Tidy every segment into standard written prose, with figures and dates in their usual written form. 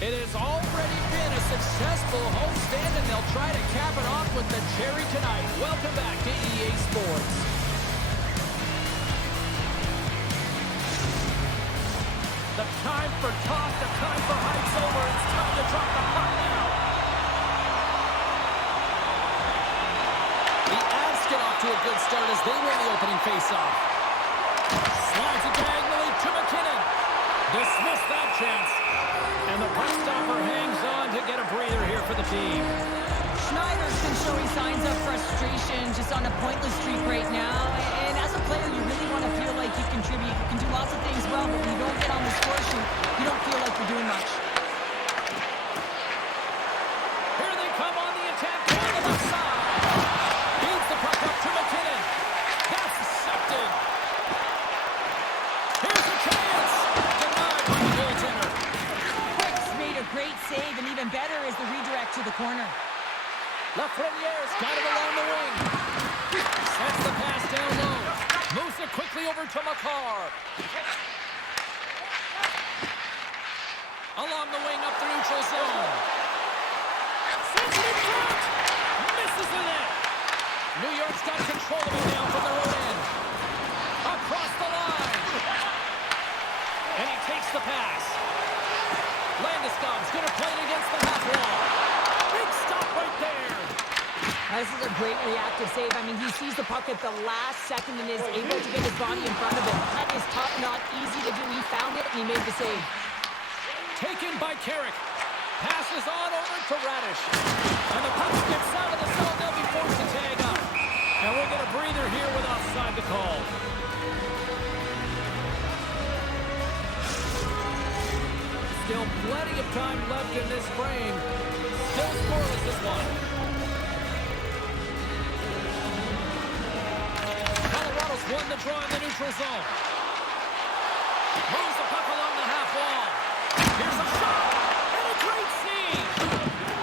It has already been a successful homestand, and they'll try to cap it off with the cherry tonight. Welcome back to EA Sports. The time for talk, the time for hype's over. It's time to drop the puck now. The Avs get off to a good start as they win the opening faceoff. Slides it diagonally to McKinnon. Dismiss that chance. And the puck stopper hangs on to get a breather here for the team. Schneider's been showing signs of frustration just on a pointless streak right now. And as a player, you really want to feel like you contribute. You can do lots of things well, but when you don't get on the score sheet, you don't feel like you're doing much. Here they come on the attack on the left side. Feeds the puck up to McKinnon. That's accepted. Here's a chance. Denied by the goaltender. Quick's made a great save, and even better is the redirect to the corner. Lafreniere's got it along the wing. Sets the pass down low. Moves it quickly over to Makar. Along the wing up the neutral zone. Sends it in front. Misses the net. New York's got control of it now from their own end. Across the line. And he takes the pass. Landeskog's going to play it against the half wall. Big stop right there. This is a great reactive save. I mean, he sees the puck at the last second and is able to get his body in front of it. That is tough, not easy to do. He found it, and he made the save. Taken by Carrick. Passes on over to Radish. And the puck gets out of the zone. They'll be forced to tag up. And we'll get a breather here with offside to call. Still plenty of time left in this frame. Still scoreless this one. Colorado's won the draw in the neutral zone. Moves the puck along the half wall. Here's a shot. And a great save.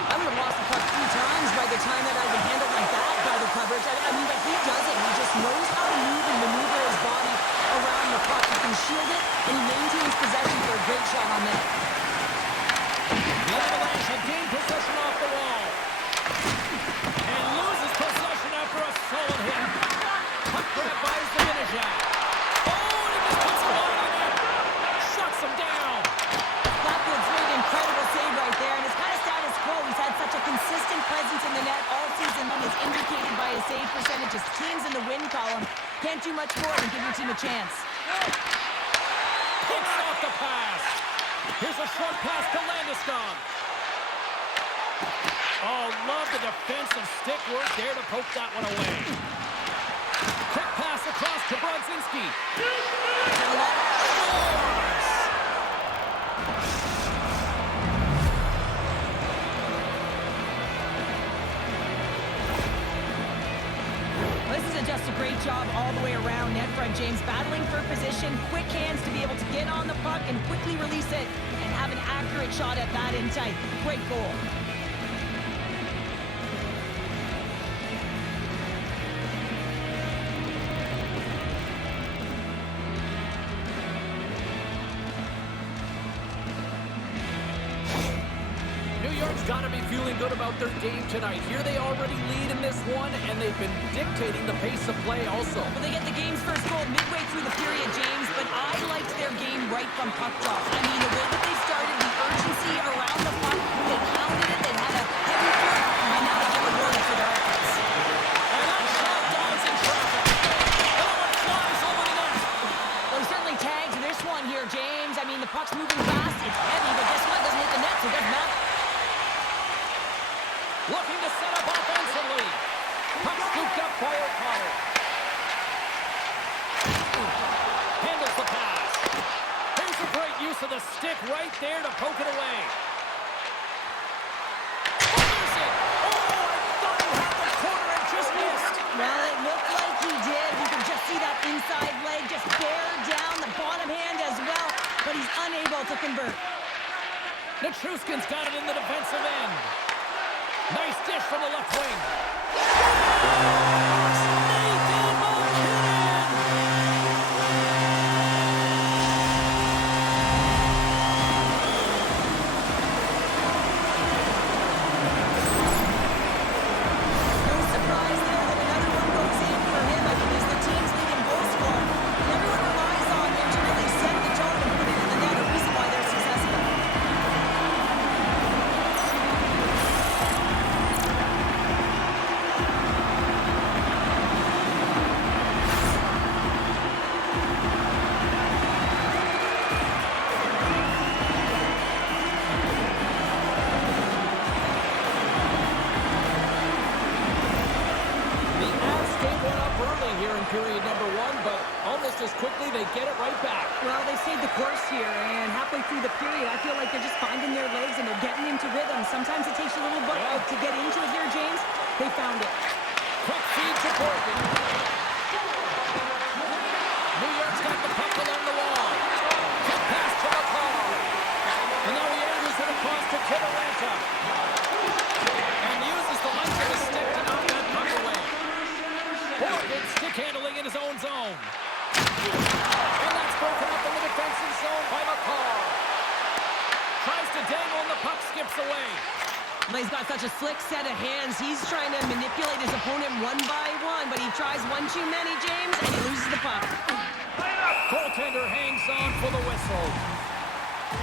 I would have lost the puck 2 times by the time that I would handle like that by the coverage. I mean, but he does it. He just knows how to move and maneuver his body around the puck. He can shield it, and he maintains possession for a great shot on net. The Avalanche have gained possession off the wall. And loses possession after a solid hit. Puck grab by Zibanejad. Oh, and he just puts the ball in it. Shuts him down. Blackwood's made an incredible save right there, and it's kind of status quo. He's had such a consistent presence in the net all season, and is indicated by his save percentages. Teams in the win column can't do much more than give your team a chance. Picks off the pass. Here's a short pass to Landeskog. Oh, love the defensive stick work there to poke that one away. Quick pass across to Brodzinski. This is just a great job all the way around. Net front James battling for position, quick hands to be able to get on the puck and quickly release it and have an accurate shot at that in tight. Great goal. Got to be feeling good about their game tonight. Here they already lead in this one, and they've been dictating the pace of play also. Well, they get the game's first goal midway through the period, James, but I liked their game right from puck drop. I mean, the way that they started, the urgency around the puck, they pounded it, they had a heavy foot, and now they get rewarded for their efforts. And that shot dives in traffic. Oh, it flies over the net. Well, he certainly tags this one here, James. I mean, the puck's moving fast, it's heavy, but this one doesn't hit the net, so it doesn't matter. Looking to set up offensively. Puck scooped up by O'Connor. Handles the pass. Here's a great use of the stick right there to poke it away. Fires it. Oh, I thought he had the corner and just missed. Well, it looked like he did. You can just see that inside leg just bear down the bottom hand as well, but he's unable to convert. Nichushkin's got it in the defensive end. Nice dish from the left wing. as quickly, they get it right back. Well, they stayed the course here, and halfway through the period, I feel like they're just finding their legs and they're getting into rhythm. Sometimes it takes a little bit to get into it here, James. They found it. Quick feed to Morgan. New York's got the puck along the wall. Quick pass to McCall. And now he angles it across to Kivalanta. And uses the length of his stick to knock that puck away. Morgan stick handling in his own zone. And that's broken up in the defensive zone by McCall. Tries to dangle and the puck skips away. He's got such a slick set of hands. He's trying to manipulate his opponent one by one, but he tries one too many, James, and he loses the puck. Goaltender hangs on for the whistle.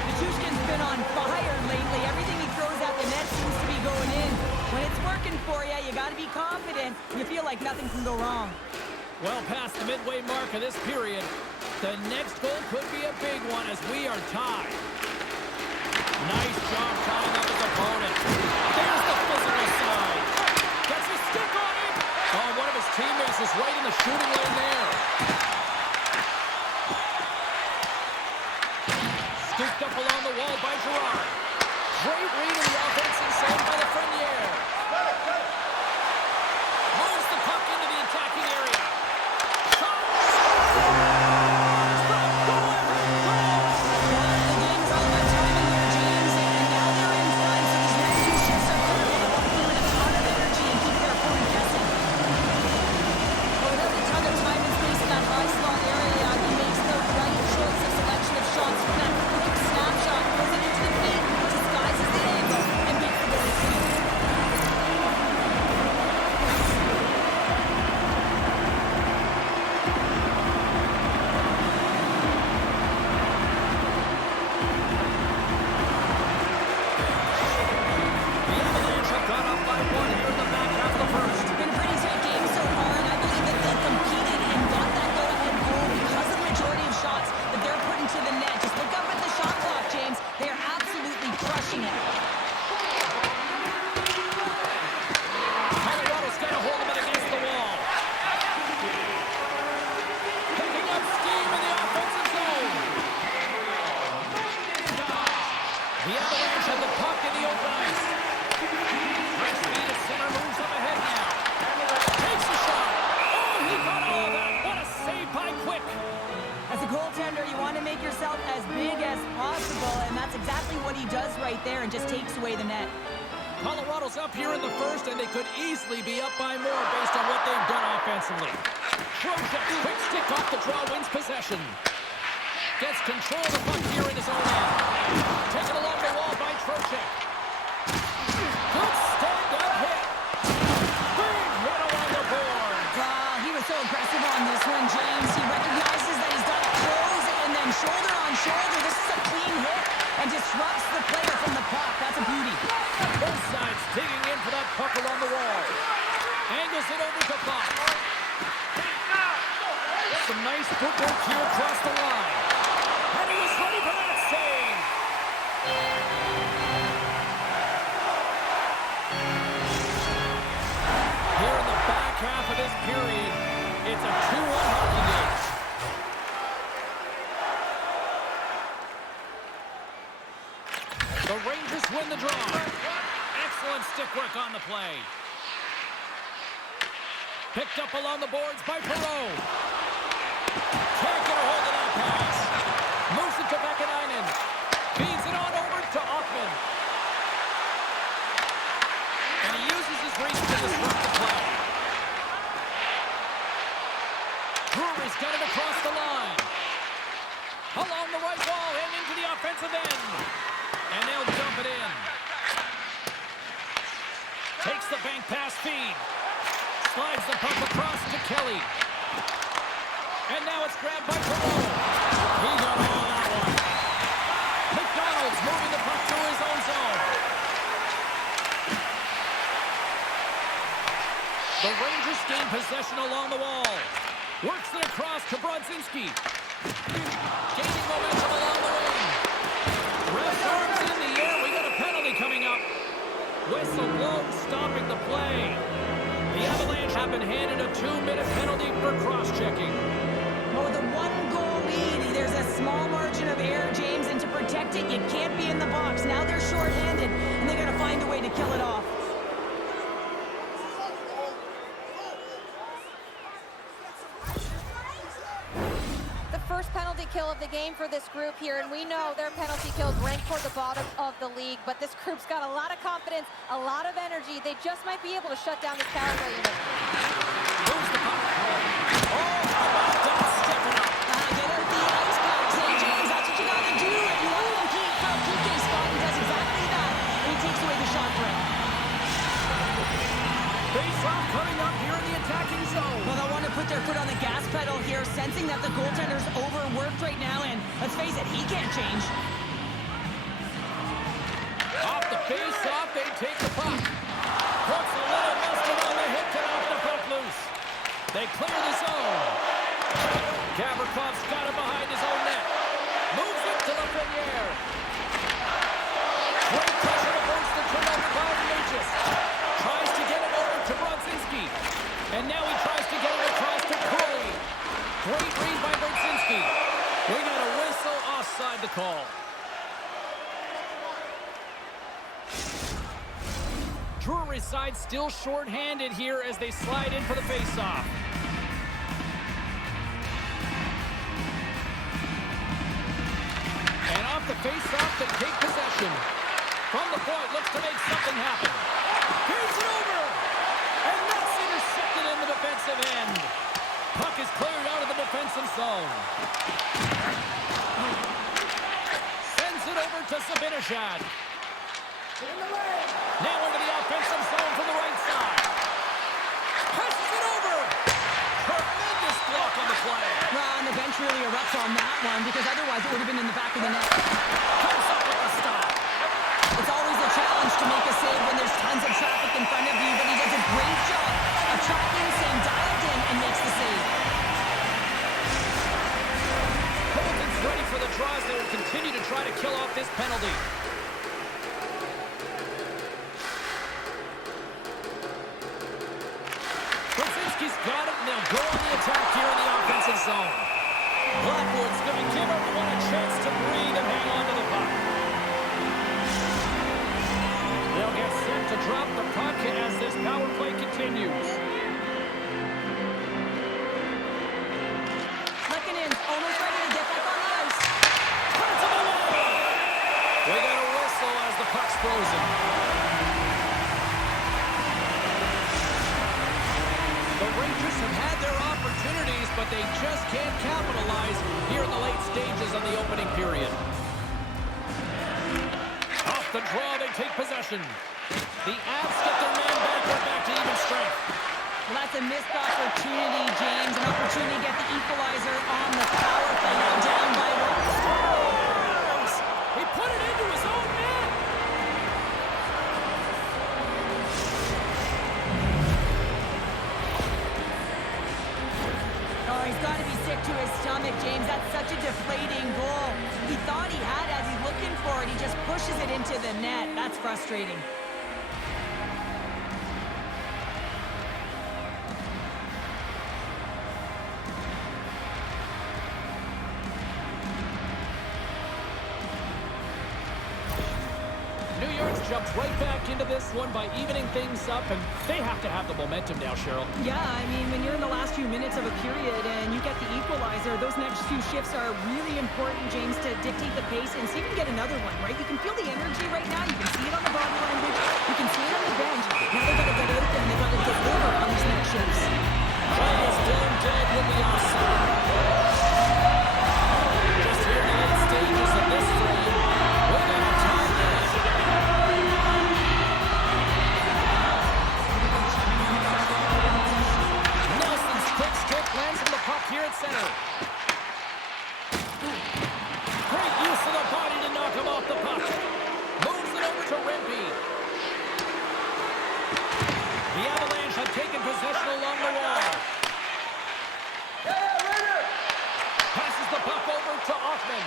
Nichushkin's been on fire lately. Everything he throws at the net seems to be going in. When it's working for you, you got to be confident. You feel like nothing can go wrong. Well past the midway mark of this period, the next goal could be a big one as we are tied. Nice job tying up his opponent. There's the physical side. Gets a stick on it. Oh, one of his teammates is right in the shooting lane there. Scooped up along the wall by Gerard. Great read in the offensive zone by the Lafreniere. Moves the puck into the attacking area. The Avalanche have the puck in the open ice. Fresh feed at center, moves up ahead now. Takes a shot. Oh, he got all that. What a save by Quick. As a goaltender, you want to make yourself as big as possible, and that's exactly what he does right there and just takes away the net. Colorado's up here in the first, and they could easily be up by more based on what they've done offensively. Trocheck, quick stick off the draw, wins possession. Gets control of the puck here in his own end. Taken along the wall by Trocheck. Good stand-up hit. Big hit along the board. He was so aggressive on this one, James. He recognizes that he's got to close, and then shoulder on shoulder. This is a clean hit and disrupts the player from the puck. That's a beauty. Both sides digging in for that puck along the wall. Angles it over to Fox. Some nice footwork here across the line. And he was ready for that save. Here in the back half of this period, it's a 2-1 hockey game. The Rangers win the draw. Excellent stick work on the play. Picked up along the boards by Perreault. Can't get a hold of that pass. Moves it to Vakanainen. Feeds it on over to Hoffman. And he uses his reach to disrupt the play. Brewer's got it across the line. Along the right wall and into the offensive end. And they'll dump it in. Takes the bank pass feed. Slides the puck across to Kelly. And now it's grabbed by Perreault. He got all that one. McDonald's moving the puck through his own zone. The Rangers gain possession along the wall. Works it across to Brodzinski. Gaining momentum along the wing. Ref's arms in the air. We got a penalty coming up. Whistle blows, stopping the play. The Avalanche have been handed a 2-minute penalty for cross-checking. Oh, the one-goal lead. There's a small margin of error, James, and to protect it, you can't be in the box. Now they're shorthanded, and they got to find a way to kill it off. First penalty kill of the game for this group here, and we know their penalty kills rank toward the bottom of the league, but this group's got a lot of confidence, a lot of energy. They just might be able to shut down this power play unit. Moves the puck. Oh, how about that stepping up? Get out the ice box, hey, James. That's what you got to do. If you want to keep PK spot, he does exactly that, and he takes away the shot threat. Face-off coming up here in the attacking zone. Well, they'll want to put their foot on the gas pedal here, sensing that the goaltender's overworked right now, and let's face it, he can't change. Off the face-off, they take the puck. Puts a little mustard on the hit to knock the puck loose. They clear the zone. Gavrikoff's got it behind his own net. Moves it to Lafreniere. Great pressure against the turnover by Macias. Tries to get it over to Brodzinski. And now he tries to get it across to Cooley. Great read by Brodzinski. We got a whistle offside the call. Drury's side still short-handed here as they slide in for the face-off. And off the face-off, they take possession. From the point, looks to make something happen. Here's it over! And that's intercepted in the defensive end. Puck is cleared out of the defensive zone. Sends it over to Zibanejad. Now into the offensive zone from the right side. Passes it over. Tremendous block on the play. Well, and the bench really erupts on that one, because otherwise it would have been in the back of the net. Comes up with a stop. It's always a challenge to make a save when there's tons of traffic in front of you, but he does a great job of tracking, staying dialed in, and makes the save. Colton's ready for the draws. They will continue to try to kill off this penalty. Brodzinski's got it, and they'll go on the attack here in the offensive zone. Blackwood's going to give everyone a chance to breathe and hang on to the puck. They'll get set to drop the puck as this power play continues. Looking in, almost ready to get back on the ice. Turns it away. We got a whistle as the puck's frozen. The Rangers have had their opportunities, but they just can't capitalize here in the late stages of the opening period. Off the draw, they take possession. The Avs get their man back. They're back to even strength. Well, that's a missed opportunity, James. An opportunity to get the equalizer on the power play. Now down by one. Scores! He put it into his own net. Oh, he's got to be sick to his stomach, James. That's such a deflating goal. He thought he had as he's looking for it. He just pushes it into the net. That's frustrating. New York's jumped right back into this one by evening things up, and they have to have the momentum now, Cheryl. Yeah, I mean, when you're in the last few minutes of a period and you get the equalizer, those next few shifts are really important, James, to dictate the pace and see if you can get another one, right? You can feel the energy right now. You can see it on the body language. You can see it on the bench. Now they've got to get out there and they've got to deliver on these next shifts. Almost done dead with the offside. Just here in the late stages of this frame, we're going to tie this. Nelson's quick stick lands on the puck here at center. Great use of the body to knock him off the puck. Moves it over to Rempe. The Avalanche have taken possession along the wall. Passes the puck over to Hoffman.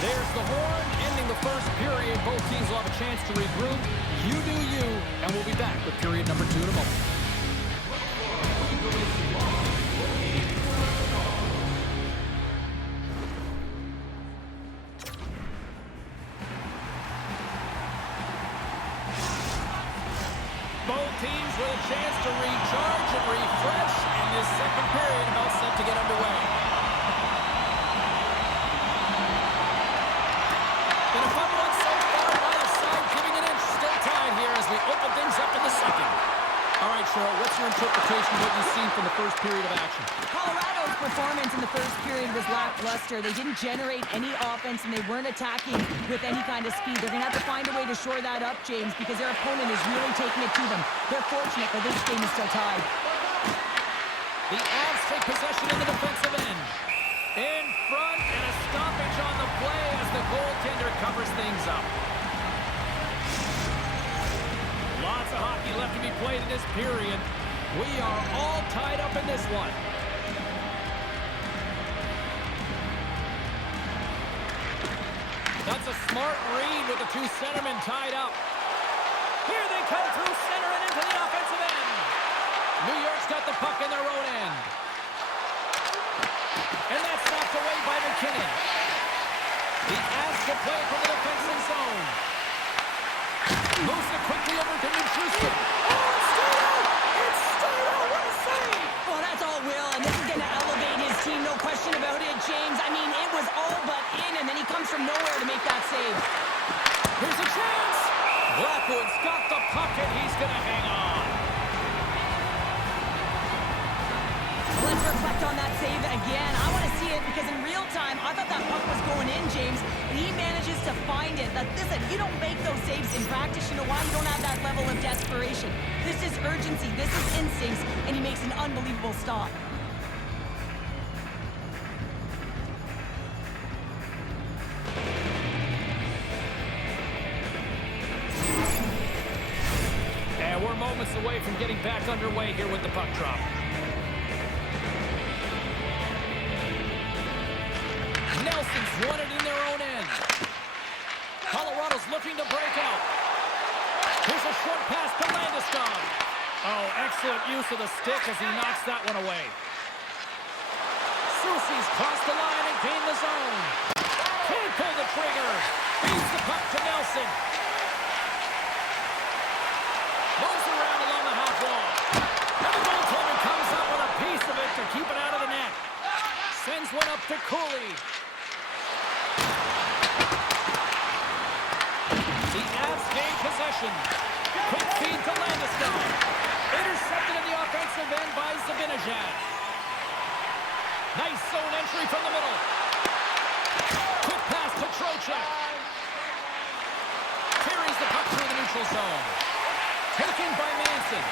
There's the horn, ending the first period. Both teams will have a chance to regroup. You do you, and we'll be back with period number 2 in a moment. Both teams with a chance to recharge and refresh, and this second period about set to get underway. Been a fun one so far. Neither side giving an inch. Still tied here as we open things up in the second. All right, Cheryl, what's your interpretation of what you've seen from the first period of action? Colorado's performance in the first period was lackluster. They didn't generate any offense, and they weren't attacking with any kind of speed. They're going to have to find a way to shore that up, James, because their opponent is really taking it to them. They're fortunate that this game is still tied. The Avs take possession in the defensive end. In front, and a stoppage on the play as the goaltender covers things up. Lots of hockey left to be played in this period. We are all tied up in this one. That's a smart read with the two centermen tied up. Here they come through center and into the offensive end. New York's got the puck in their own end. And that's knocked away by McKinnon. The Avs will play from the defensive zone. Moves it quickly over to Nichushkin. Oh, it's stayed out! It's stayed out! What a save! Well, that's all Will, and this is going to elevate his team, no question about it, James. I mean, it was all but in, and then he comes from nowhere to make that save. Here's a chance! Blackwood's got the puck, and he's going to hang on. Let's reflect on that save again. I want to see it because in real time, I thought that puck was going in, James, and he manages to find it. Now, listen, you don't make those saves in practice. You know why? You don't have that level of desperation. This is urgency. This is instincts, and he makes an unbelievable stop. And we're moments away from getting back underway here with the puck drop. Nelson's won it in their own end. Colorado's looking to break out. Here's a short pass to Landeskog. Oh, excellent use of the stick as he knocks that one away. Soucy's crossed the line and gained the zone. Can't pull the trigger. Feeds the puck to Nelson. Moves around along the half wall. And the goaltender comes up with a piece of it to keep it out of the net. Sends one up to Cooley. The Avs gain possession. Quick feed to Landeskog. Intercepted in the offensive end by Zibanejad. Nice zone entry from the middle. Quick pass to Trocheck. Carries the puck through the neutral zone. Taken by Manson.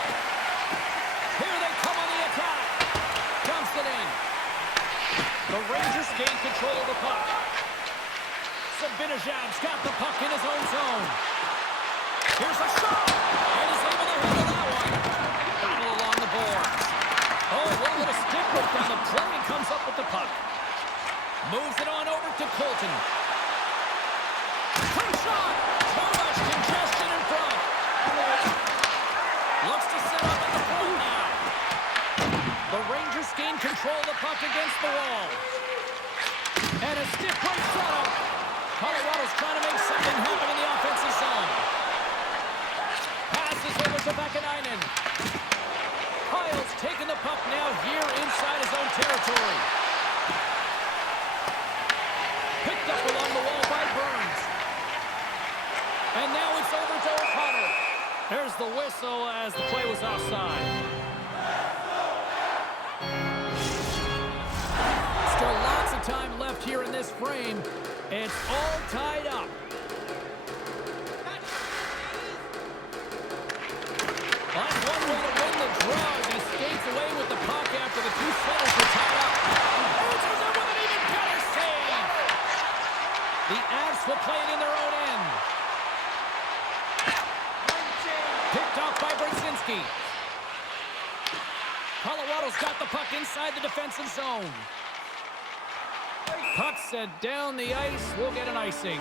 Here they come on the attack. Dumps it in. The Rangers gain control of the puck. Zibanejad's got the puck in his own zone. Here's a shot. And he's able to handle that one. Battle along the boards. Oh, what a little stick work on the play and comes up with the puck. Moves it on over to Colton. Quick shot. Too much congestion in front. Looks to set up at the point now. The Rangers gain control of the puck against the wall. And a stiff break setup. Colorado's trying to make something happen in the offensive zone. Passes over to Vakanainen. Kyle's taking the puck now here inside his own territory. Picked up along the wall by Burns. And now it's over to O'Connor. There's the whistle as the play was offside. Still lots of time left here in this frame. It's all tied up. That's one way to win the draw as he skates away with the puck after the two centers were tied up. Answers it with an even better save. The Avs will play it in their own end. Picked off by Brzezinski. Colorado's got the puck inside the defensive zone. Puck sent down the ice. We'll get an icing.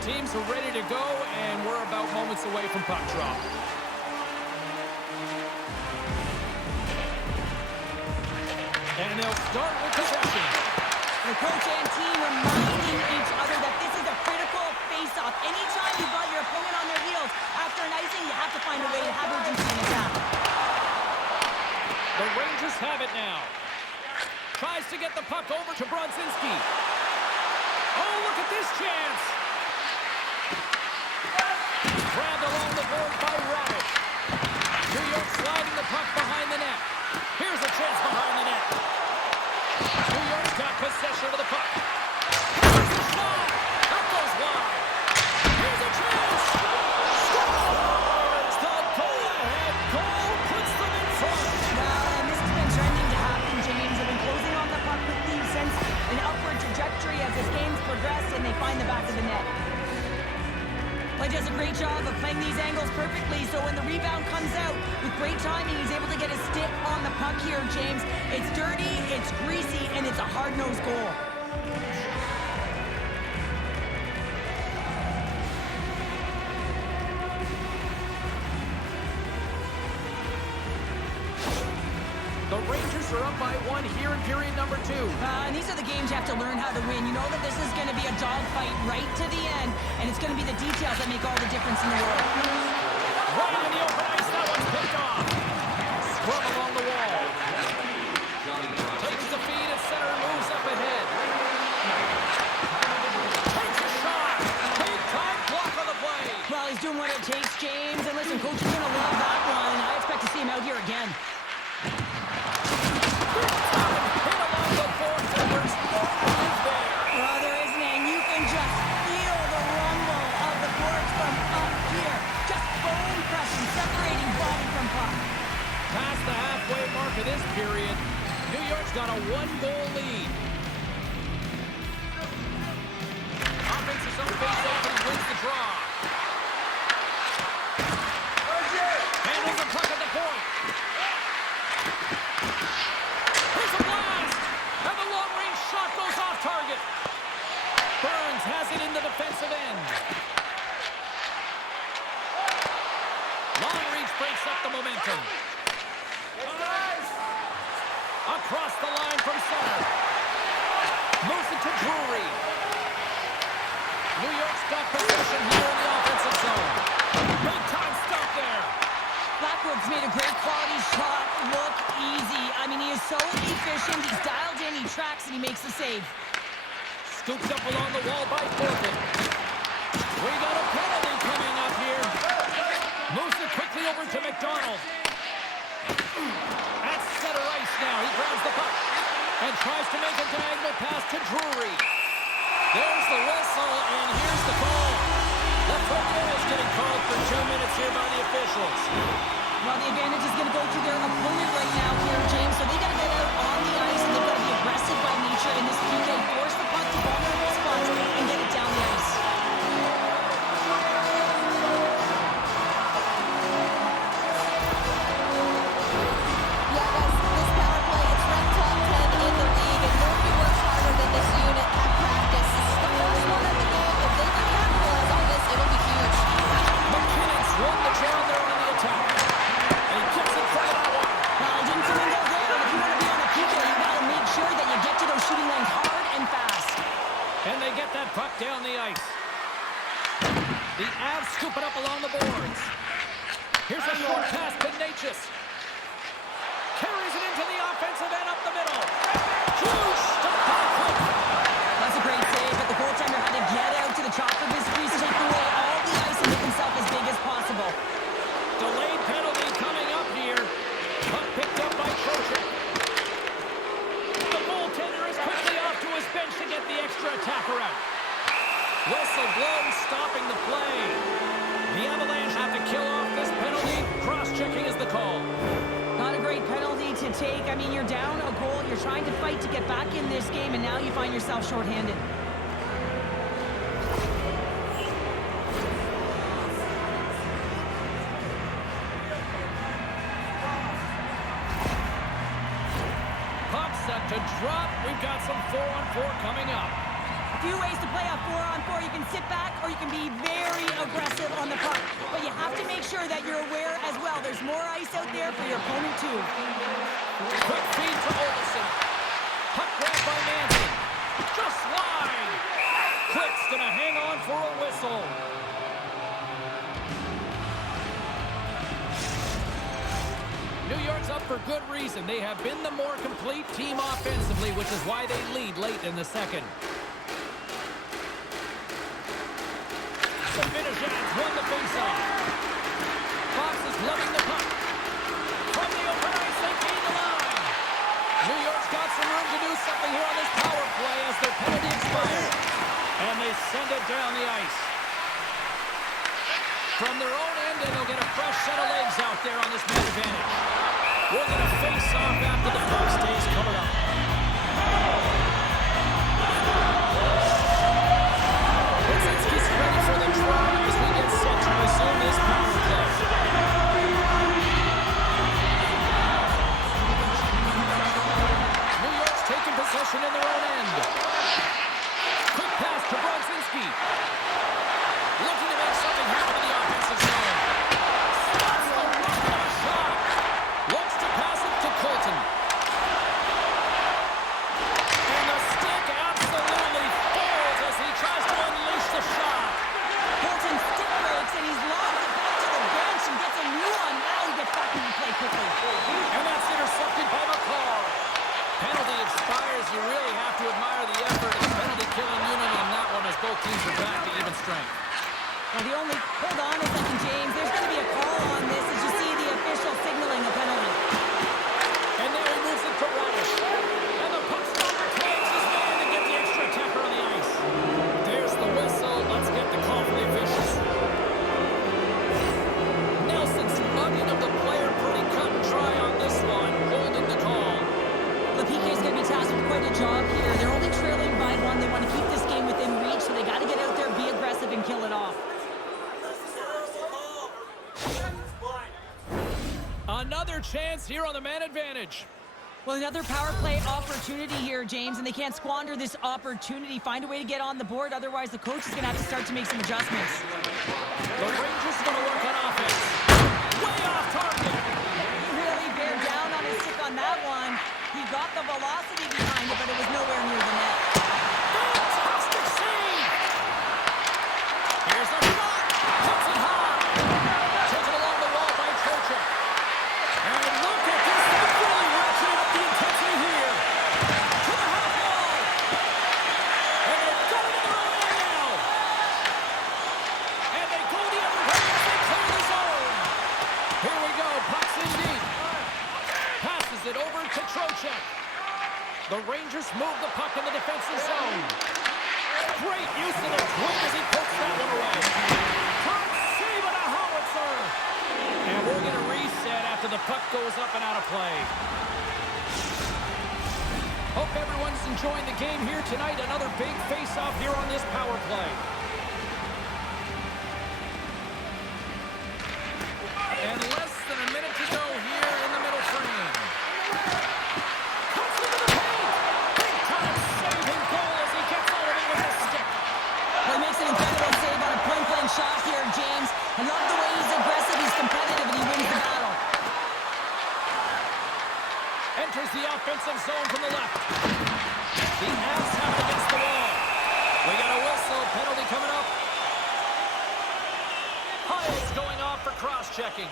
teams are ready to go, and we're about moments away from puck drop. And they'll start with possession. The coach and team reminding each other that this is a critical face-off. Anytime you've got your opponent on their heels after an icing, you have to find a way to have urgency in attack. The Rangers have it now. Tries to get the puck over to Brodzinski. Oh, look at this chance. Grabbed along the board by Rabbit. New York sliding the puck behind the net. Here's a chance behind the net. New York's got possession of the puck. Here's a shot. That goes wide. Here's a chance. Scores! The go-ahead goal puts them in front. Well, and this has been trending to happen, James. They've been closing on the puck quickly since an upward trajectory as this game's progressed, and they find the back of the net. Play does a great job of playing these angles perfectly, so when the rebound comes out with great timing, he's able to get his stick on the puck here, James. It's dirty, it's greasy, and it's a hard-nosed goal. The Rangers are up by 1 here in period number 2. And these are the games you have to learn how to win. You know that this is going to be a dogfight right to the end, and it's going to be the details that make all the difference in the world. Right in the open ice, that one's picked off. Scrum along the wall. Takes the feed at center and moves up ahead. Takes a shot. Big time block on the play. Well, he's doing what it takes, James. And listen, coach is going to love that one. I expect to see him out here again. There isn't, and you can just feel the rumble of the boards from up here. Just bone crushing, separating body from puck. Past the halfway mark of this period, New York's got a 1-goal lead. Offense is on base open, wins the draw. Handles the puck at the point. Here's a blast! And the long-range shot goes off target. Burns has it in the defensive end. Long reach breaks up the momentum. Across the line from center. Moves it to Drury. New York's got possession here in the offensive zone. Big time stop there. Blackwood's made a great quality shot look easy. I mean, he is so efficient. He's dialed in, he tracks, and he makes the save. Scooped up along the wall by Thornton. We got a penalty coming up here. Moves it quickly over to McDonald. At center ice now. He grabs the puck and tries to make a diagonal pass to Drury. There's the whistle, and here's the call. Left foot is getting called for 2 minutes here by the officials. Well, the advantage is going to go to their opponent right now here, James. So they got to get out on the ice, and they've got to be aggressive by nature in this PK. Force the puck to vulnerable spots and get it down the ice. Yeah, guys, this power play, it's ranked top 10 in the league, and nobody works harder than this unit at practice. This is the first one of the game. If they can capitalize on this, it'll be huge. McKinnon's won the draw there on the attack. And he kicks it right out. Well, it didn't come in there. If you want to be on a PK, you got to make sure that you get to those shooting lanes hard and fast. And they get that puck down the ice. The Avs scoop it up along the boards. Here's a short pass to Natchez. Carries it into the offensive end up the middle. Huge stop by Cook. That's a great save, but the goaltender had to get out to the top of his crease, take away all the ice, and make himself as big as possible. Delayed penalty coming up here. Puck picked up by Trocheck. The goaltender is quickly off to his bench to get the extra attacker out. Whistle blown, stopping the play. The Avalanche have to kill off this penalty. Cross-checking is the call. Not a great penalty to take. I mean, you're down a goal. You're trying to fight to get back in this game, and now you find yourself shorthanded. Puck set to drop. We've got some 4-on-4 coming up. few ways to play a 4-on-4. You can sit back or you can be very aggressive on the puck. But you have to make sure that you're aware as well. There's more ice out there for your opponent too. Quick feed to Olsen. Puck grab by Nancy. Just wide. Quick's gonna hang on for a whistle. New York's up for good reason. They have been the more complete team offensively, which is why they lead late in the second. Zibanejad's won the faceoff. Fox is loving the puck. From the open ice, they gain the line. New York's got some room to do something here on this power play as their penalty expires. And they send it down the ice. From their own end, and they'll get a fresh set of legs out there on this man advantage. We're going to face off after the puck stays coming up. Brzezinski's ready for the draw as we get set to resume this power play. New York's taking possession in their own end. Quick pass to Brzezinski. Looking to make something happen in the offensive zone. Stops the run of a shot. Looks to pass it to Colton. And the stick absolutely falls as he tries to unleash the shot. Colton stick breaks and he's lost it back to the bench and gets a new one. Now he gets back in the play quickly. And that's intercepted by McCall. Penalty expires. You really have to admire the effort of the penalty killing unit on that one as both teams are back to even strength. Now hold on a second, James. There's going to be a call on this as you see the official signaling a penalty. And now he moves it to Radish. And the puck stopper claims his man to get the extra attacker on the ice. There's the whistle. Let's get the call for the officials. Nelson's mugging of the player pretty cut and dry on this one, holding the call. The PK's going to be tasked with quite a job here. They're only trailing by one. They want to keep this game within reach, so they got to get out there, be aggressive, and kill it off. Another chance here on the man advantage. Well, another power play opportunity here, James, and they can't squander this opportunity. Find a way to get on the board, otherwise the coach is going to have to start to make some adjustments. The Rangers are going to work on offense. Way off target. He really bear down on his stick on that one. He got the velocity behind it, but it was nowhere near the net. Fantastic save. Here's the shot. Puts it high. Taken along the wall by Trocheck. And look at this. They're really ratcheting up the intensity here. To the half wall. And they've got it in their own end now. And they go the other way as they clear the zone. Here we go. Puck's in deep. Passes it over to Trocheck. The Rangers move the puck in the defensive zone. Great use of the twin as he pokes that one away. Top save and a howitzer. And we're going to reset after the puck goes up and out of play. Hope everyone's enjoying the game here tonight. Another big face-off here on this power play. And less than a minute to go here in the middle frame. Cuts into the paint. Big time save and goal as he gets out of it with a stick. Well, he makes an incredible save on a point-blank shot here, James. I love the way he's aggressive, he's competitive, and he wins the battle. Enters the offensive zone from the left. The Avs have it against the wall. We got a whistle. Penalty coming up. Hyles going off for cross-checking.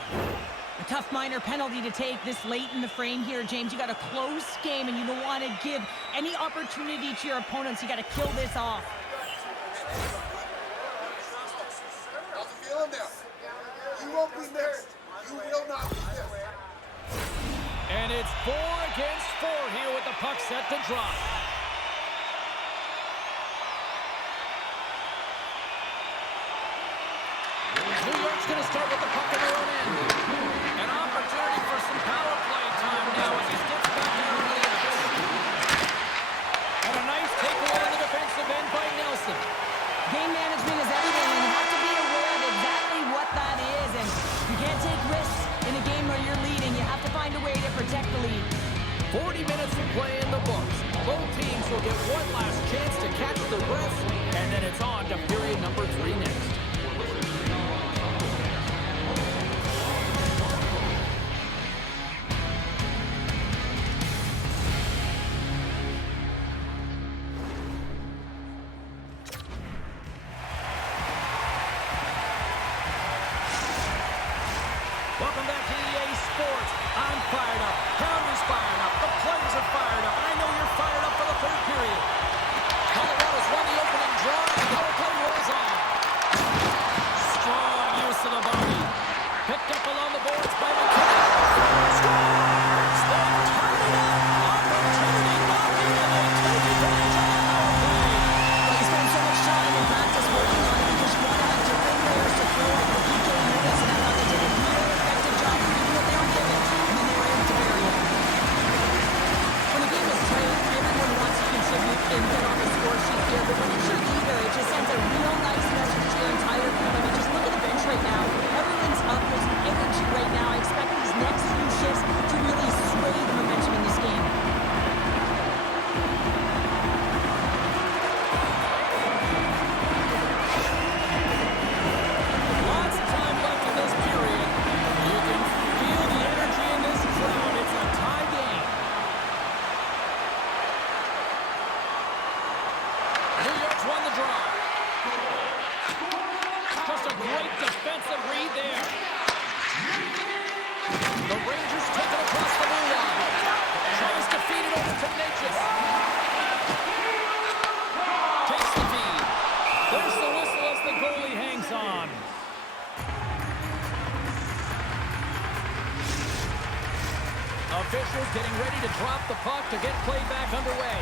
A tough minor penalty to take this late in the frame here, James. You got a close game, and you don't want to give any opportunity to your opponents. You got to kill this off. You won't be missed. You will not be missed. And it's 4 against 4 here with the puck set to drop. New York's going to start with the puck in their own end. An opportunity for some power play time now as he gets back in the ice. And a nice takeaway in the defensive end by Nelson. Game management is everything, and you have to be aware of exactly what that is. And you can't take risks in a game where you're leading. You have to find a way to protect the lead. 40 minutes of play in the books. Both teams will get one last chance to catch catch their breath, and then it's on to period number 3 next. Welcome back to EA Sports. I'm fired up. County's fired up. The players are fired up. And I know you're fired up for the 3rd period. Colorado's won the opening draw, and the power play rolls on. Strong use of the body. Picked up along the boards by McKinnon. Scores! They turn it up. Opportunity knocking, and they take advantage of the power play. Well, you spend so much time in practice working on it because you want to have different players to throw at the PK units, and I thought they did a really effective job of doing what they were given, and then they were able to bury it. When the game is tight, everyone wants to contribute and get on the score sheet here, but when it's your leader, it just sends a real nice message to your entire group. I mean, just look at the bench right now. Everyone's up. There's an energy right now. I expect these next few shifts to really sway the momentum in this game. Lots of time left in this period. You can feel the energy in this crowd. It's a tie game. New York's won the draw. Just a great defensive read there. The Rangers take it across the blue line. Tries to feed it over to Natchez. Takes the feed. There's the whistle as the goalie hangs on. Officials getting ready to drop the puck to get play back underway.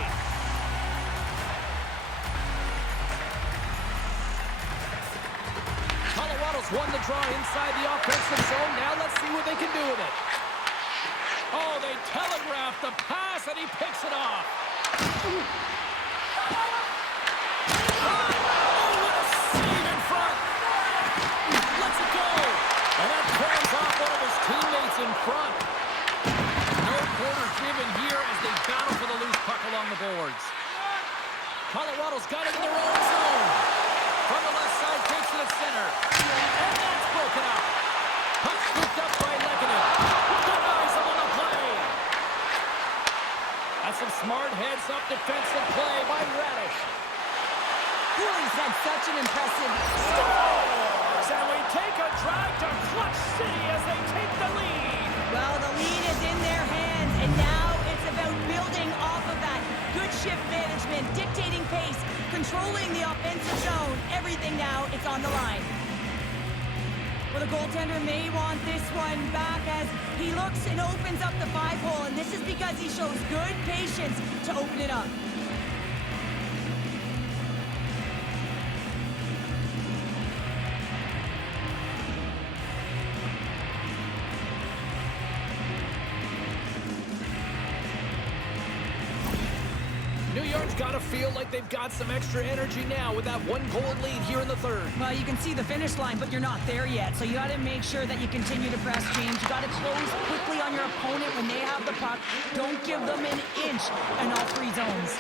Colorado's won the draw inside the offensive zone. Now let's see what they can do with it. Oh, they telegraphed the pass, and he picks it off. Oh, what a save in front. Lets it go. And that turns off one of his teammates in front. No quarters given here as they battle for the loose puck along the boards. Colorado's got it in their own zone. From the left side, takes it at center. And that's broken up. Puck scooped up by Lekkinen. Denies him on the play. That's some smart heads-up defensive play by Radish. Cooley's had such an impressive Scores! And we take a drive to Clutch City as they take the lead. Well, the lead is in their hands, and now it's about building off of that. Good shift management, dictating pace, controlling the offensive zone. Everything now, it's on the line. Well, the goaltender may want this one back as he looks and opens up the 5-hole, and this is because he shows good patience to open it up. New York's got to feel like they've got some extra energy now with that 1-goal lead here in the 3rd. Well, you can see the finish line, but you're not there yet. So you got to make sure that you continue to press, James. You got to close quickly on your opponent when they have the puck. Don't give them an inch in all 3 zones.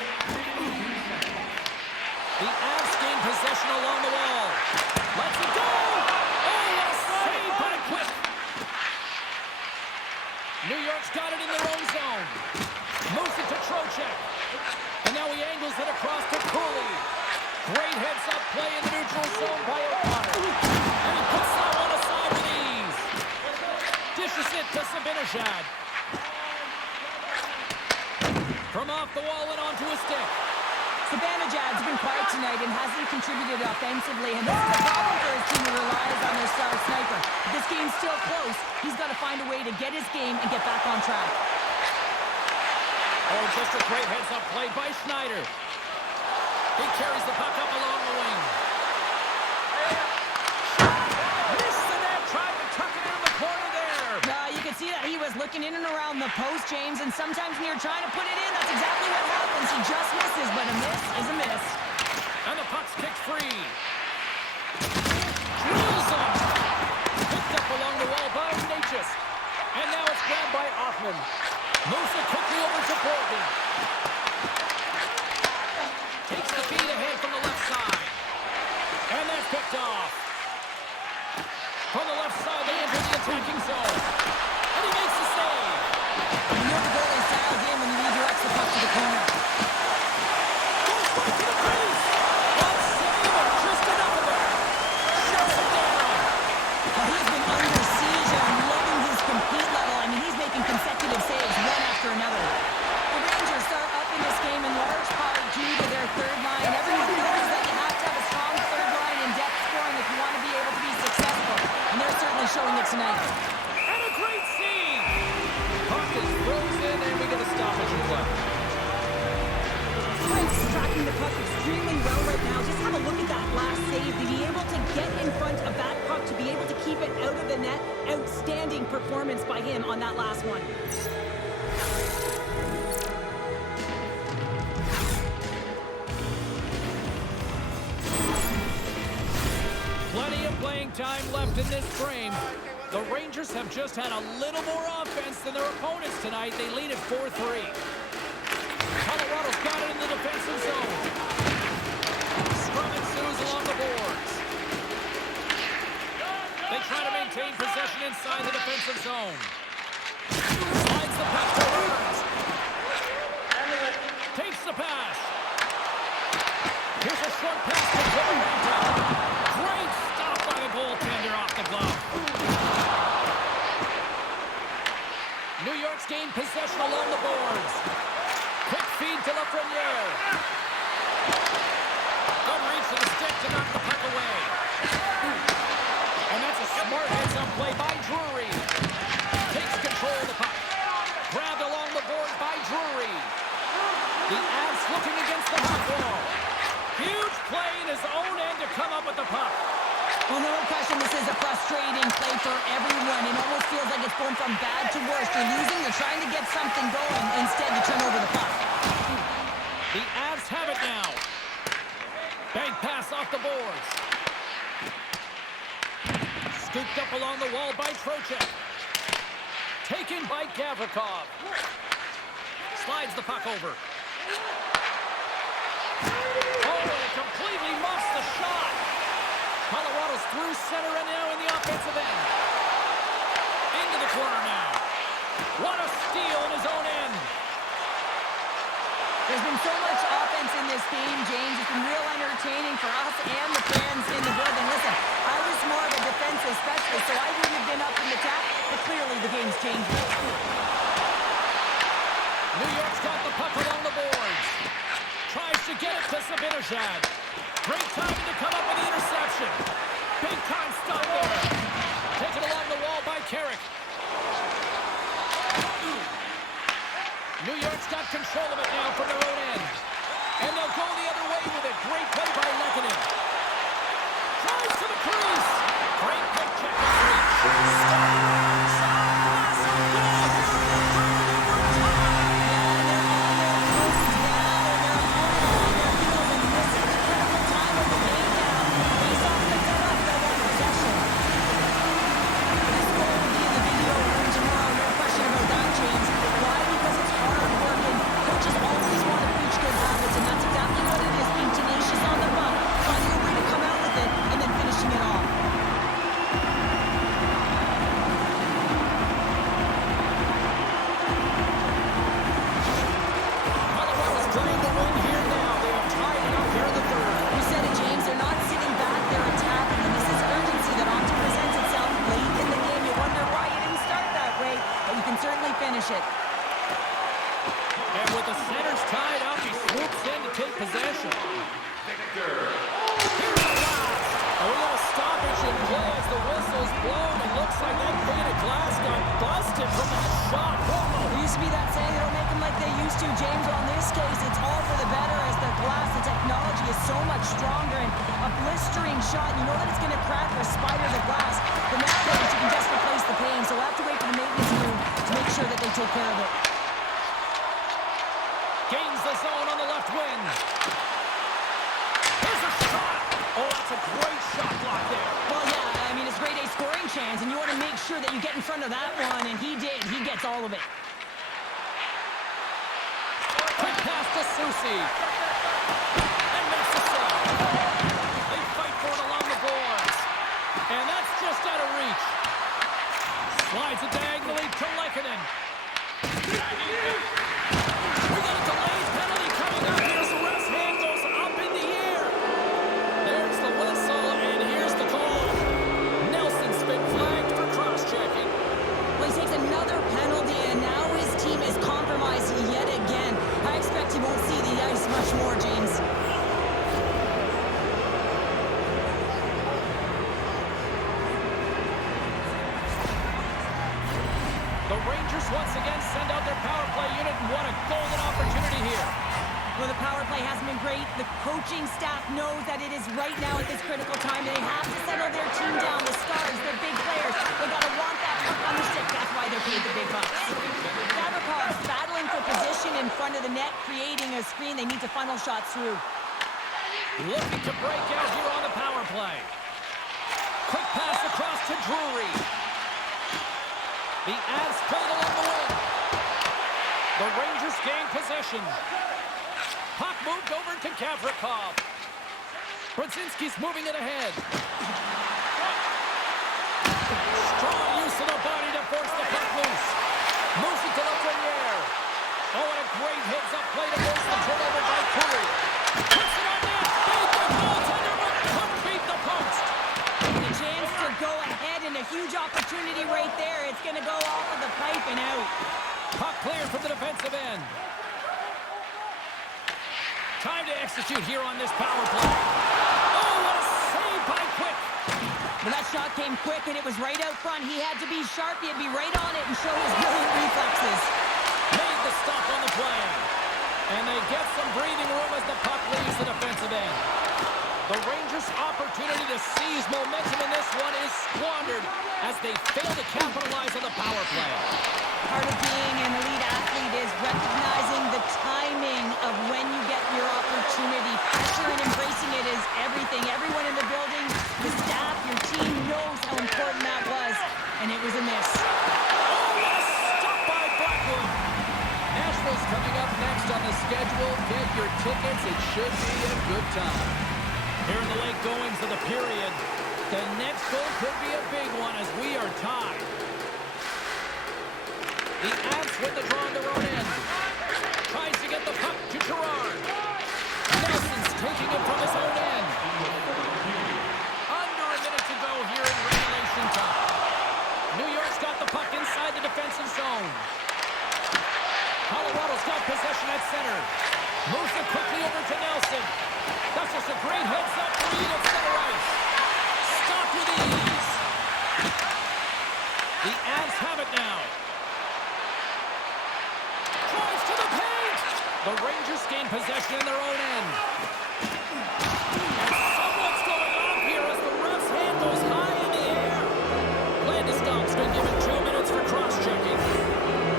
The Avs gain possession along the wall. Let's it go! Oh, what a save by Quick! New York's got it in their own zone. Moves it to Trocheck. And now he angles it across to Cooley. Great heads-up play in the neutral zone by O'Connor. And he puts that one aside with ease. Dishes it to Zibanejad. From off the wall and onto his stick. Zibanejad's been quiet tonight and hasn't contributed offensively, and this is a problem for his team who relies on their star sniper. If this game's still close, he's got to find a way to get his game and get back on track. Oh, just a great heads-up play by Schneider. He carries the puck up along the wing. Missed the net, tried to tuck it in the corner there. You can see that he was looking in and around the post, James, and sometimes when you're trying to put it in, that's exactly what happens. He just misses, but a miss is a miss. And the puck's kicked free. Drills him. Picked up along the wall by Natchez. And now it's grabbed by Hoffman. Moves it quickly over to Borgen. Takes the feed ahead from the left side. And that's picked off. From the left side, they enter the attacking zone. And he makes the save. You know the goalie style game when you redirects the puck to the corner. Goes right to the crease. One save and just enough of it. Shuts it down. Well, he's been under siege, and I'm loving his compete level. I mean, he's making consecutive saves one after another. The Rangers start up in this game in large part due to their third line. Everyone knows that you have to have a strong third line in depth scoring if you want to be able to be successful. And they're certainly showing it tonight. And a great save. Puck is frozen, and we get a stoppage in play. Frank's tracking the puck extremely well right now. Just have a look at that last save. To be able to get in front of that puck, to be able to keep it out of the net. Outstanding performance by him on that last one. Plenty of playing time left in this frame. The Rangers have just had a little more offense than their opponents tonight. They lead at 4-3. Colorado's got it in the defensive zone. Scrum ensues along the boards. They try to maintain possession inside the defensive zone. Slides the puck to Burns. Takes the pass. Here's a short pass to Colorato. Great stop by the goaltender off the glove. New York's gained possession along the boards. Quick feed to Lafreniere. Good reach to the stick to knock the puck away. And that's a smart heads-up play by Drury. Takes control of the puck. Grabbed along the board by Drury. The Avs looking against the puck wall. Huge play in his own end to come up with the puck. Well, no question, this is a frustrating play for everyone. It almost feels like it's going from bad to worse. You're losing, you're trying to get something going. Instead, you turn over the puck. The Avs have it now. Bank pass off the boards. Scooped up along the wall by Trocheck. Taken by Gavrikov. Slides the puck over. Oh, and it completely muffs the shot. Colorado's through center and now in the offensive end. Into the corner now. What a steal in his own end. There's been so much offense in this game, James. It's been real entertaining for us and the fans in the building. Listen, I was more of a defensive specialist, so I wouldn't have been up in the attack, but clearly the game's changed. New York's got the puck along the boards. Tries to get it to Zibanejad. Great time to come up with the interception. Big time stop there. Taken along the wall by Carrick. New York's got control of it now from their own end. And they'll go the other way with it. Great play by Lehkonen. Tries to the crease. Great pick check and reach. It. And with the centers tied up, he swoops in to take possession. Here's the glass. A little stoppage in play as the whistle's blown. It looks like that pane of glass got busted from that shot. Whoa. There used to be that saying, they don't make them like they used to, James. Well, in this case, it's all for the better as the glass, the technology is so much stronger. And a blistering shot, you know that it's going to crack or spider the glass. But nowadays, you can just replace the pane. So we'll have to wait for the maintenance crew to make sure that they take care of it. Gains the zone on the left wing. Here's a shot. Oh, that's a great shot block there. Well, yeah, I mean, it's grade A scoring chance, and you want to make sure that you get in front of that one, and he did. He gets all of it. Quick pass to Soucy. And that's just out of reach. Slides it diagonally to Lehkonen. We got a delayed penalty coming up here. The ref's hand goes up in the air. There's the whistle, and here's the call. Nelson's been flagged for cross-checking. Well, he takes another penalty, and now his team is compromised yet again. I expect he won't see the ice much more, James. The Rangers once again send out their power play unit, and what a golden opportunity here. Well, the power play hasn't been great. The coaching staff knows that it is right now at this critical time. They have to settle their team down. The stars, their big players, they got to want that puck on the stick. That's why they're paid the big bucks. Avalanche battling for position in front of the net, creating a screen. They need to funnel shots through. Looking to break out here on the power play. Quick pass across to Drury. The Avs played along the wing. The Rangers gain possession. Puck moved over to Gavrikov. Brzezinski's moving it ahead. Strong use of the body to force the puck loose. Moves it to Lafreniere. Oh, and a great heads-up play to force the turnover by Drury. Puts it on net. Beat the goaltender, but couldn't beat the post. The chance to go ahead and a huge opportunity right there. It's going to go off of the pipe and out. Puck cleared from the defensive end. Time to execute here on this power play. Oh, what a save by Quick. Well, that shot came quick, and it was right out front. He had to be sharp. He had to be right on it and show his brilliant reflexes. Made the stop on the play. And they get some breathing room as the puck leaves the defensive end. The Rangers' opportunity to seize momentum in this one is squandered as they fail to capitalize on the power play. Part of being an elite athlete is recognizing the timing of when you get your opportunity. Pressure and embracing it is everything. Everyone in the building, the staff, your team knows how important that was, and it was a miss. Oh, what a stop by Blackwood. Nashville's coming up next on the schedule. Get your tickets. It should be a good time. Here in the late goings of the period, the next goal could be a big one as we are tied. The Avs win the draw on their own end. Tries to get the puck to Gerard. Nelson's taking it from his own end. Under a minute to go here in regulation time. New York's got the puck inside the defensive zone. Colorado's got possession at center. Moves it quickly over to Nelson. That's just a great heads-up read at center ice. Stopped with ease. The Avs have it now. Drives to the paint. The Rangers gain possession in their own end. And somewhat's going on here as the ref's hand goes high in the air. Landeskog's been given 2 minutes for cross-checking.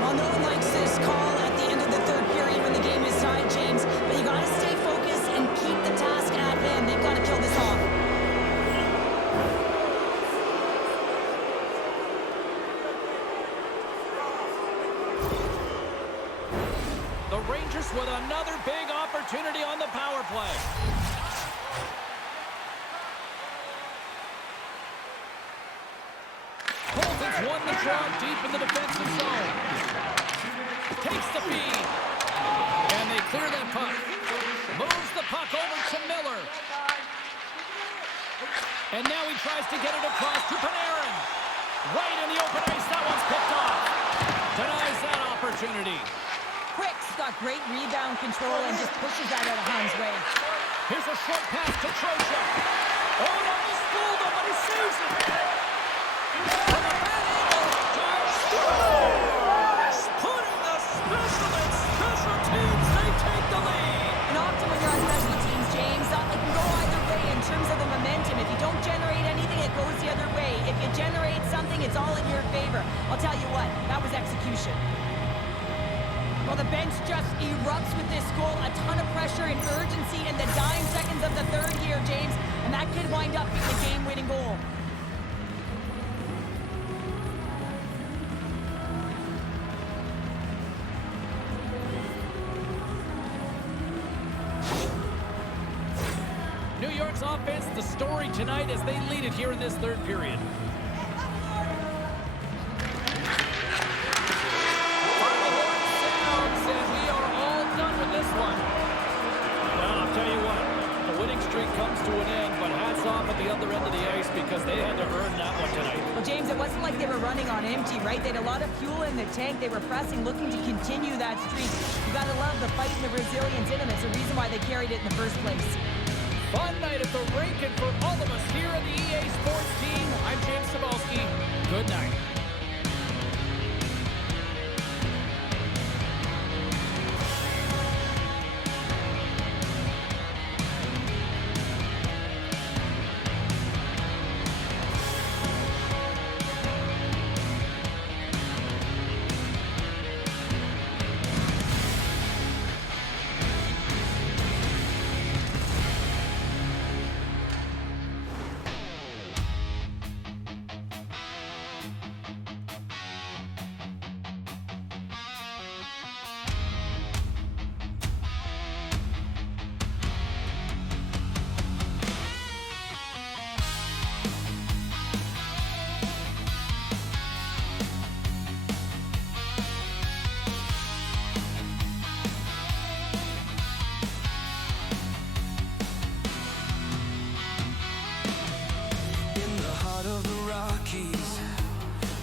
Well, no one likes this call at the end of the third period when the game is tied, James. But you got to stay focused and keep the task at hand. They've got to kill this off. The Rangers with another big opportunity on the power play. Colton's won the draw deep in the defensive zone. Takes the feed. And they clear that puck. Moves the puck over to Miller. And now he tries to get it across to Panarin. Right in the open ice. That one's picked off. Denies that opportunity. Quick's got great rebound control and just pushes that out of harm's way. Here's a short pass to Trocheck. Oh, no, he's fooled him, but he saves it. From a bad angle, Josh scores! Putting the specialists, special teams, they take the lead. And often when you're on special teams, James, it can go either way in terms of the momentum. If you don't generate anything, it goes the other way. If you generate something, it's all in your favor. I'll tell you what, that was execution. Well, the bench just erupts with this goal. A ton of pressure and urgency in the dying seconds of the third here, James. And that could wind up being the game-winning goal. New York Canucks offense the story tonight as they lead it here in this third period. Comes to an end, but hats off at the other end of the ice because they had to earn that one tonight. Well, James, it wasn't like they were running on empty, right? They had a lot of fuel in the tank. They were pressing, looking to continue that streak. You got to love the fight and the resilience in them. It's the reason why they carried it in the first place. Fun night at the rink, and for all of us here at the EA Sports team, I'm James Cybulski. Good night.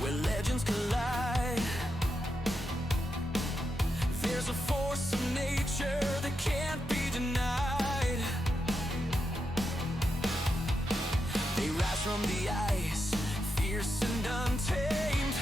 Where legends collide, there's a force of nature that can't be denied. They rise from the ice, fierce and untamed.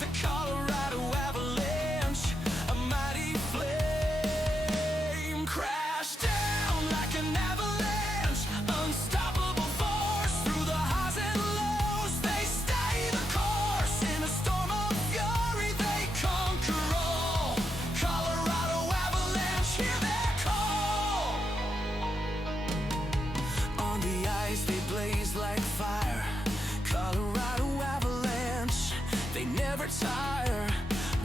The Colorado Avalanche, a mighty flame, crash down like an avalanche, unstoppable force through the highs and lows. They stay the course in a storm of fury. They conquer all. Colorado Avalanche, hear their call. On the ice they blaze like fire. Colorado Avalanche, they never tire.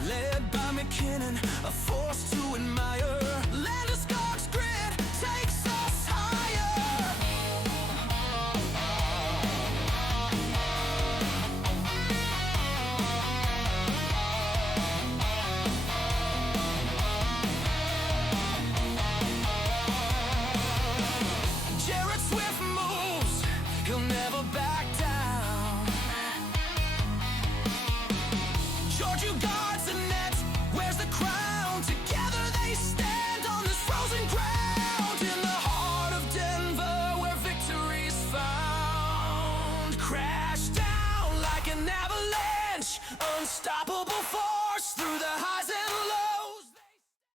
Led by McKinnon, a force to admire. Landeskog's grit takes us higher. Jared Swift moves, he'll never back down. Georgiou guards the net, wears the crown. Together they stand on this frozen ground. In the heart of Denver, where victory's found. Crash down like an avalanche, unstoppable.